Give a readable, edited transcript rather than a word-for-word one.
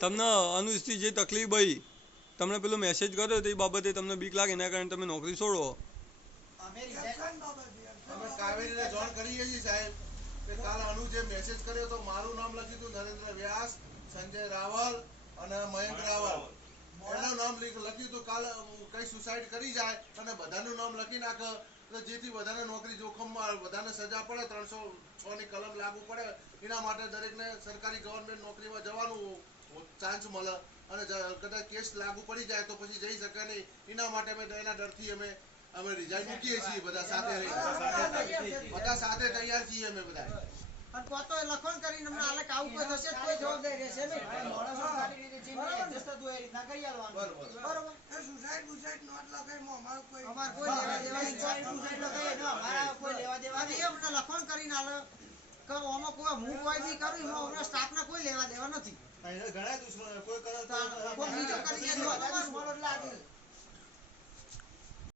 તમને અનુસૂચિત જે તકલીફ હોય તમને પેલો મેસેજ કર્યો તો એ બાબતે તમને બીક લાગે એના કારણે તમે નોકરી છોડો. અમે કાવેરીને જોઈન કરીએ છીએ સાહેબ કે કાલ અનુ જે મેસેજ કર્યો તો મારું નામ લખ્યું હતું નરેન્દ્ર વ્યાસ, સંજય રાવલ અને મયંક રાવલ એનું નામ લખ્યું હતું. કાલ કઈ સુસાઇડ કરી જાય અને બધાનું નામ લખી નાખે તો જેથી બધાને નોકરી જોખમમાં બધાને સજા પડે 306 ની કલમ લાગુ પડે એના માટે દરેકને સરકારી ગવર્મેન્ટ નોકરીમાં જવાનું ચાન્સ મળે અને કદાચ કેસ લાગુ પડી જાય તો પછી જઈ શકે નહીં એના માટે અમે એના ડરથી અમે રિઝાઇન મૂકીએ છીએ બધા સાથે તૈયાર છીએ અમે બધા. અને તો લખણ કરીને અમને આલે આવું કોઈ થશે કોઈ જવાબદારી રહેશે નહીં. માણસો સારી રીતે જે એડજસ્ટ થતું એ રીતના કરી આલવાનું. બરોબર. એ સુસાઇડ નોટ લખાઈમાં અમાર કોઈ લેવા દેવા નહીં. સુસાઇડ લખાઈ ન અમારા કોઈ લેવા દેવા નહીં. એ અમને લખણ કરીને આલે કે ઓમાં કોઈ હું કોઈ બી કરું એમાં અમારા સ્ટાફને કોઈ લેવા દેવા નથી. ઘણા દુશ્મનો કોઈ કરે તો કોઈ બીજો કરી દે તો અમારું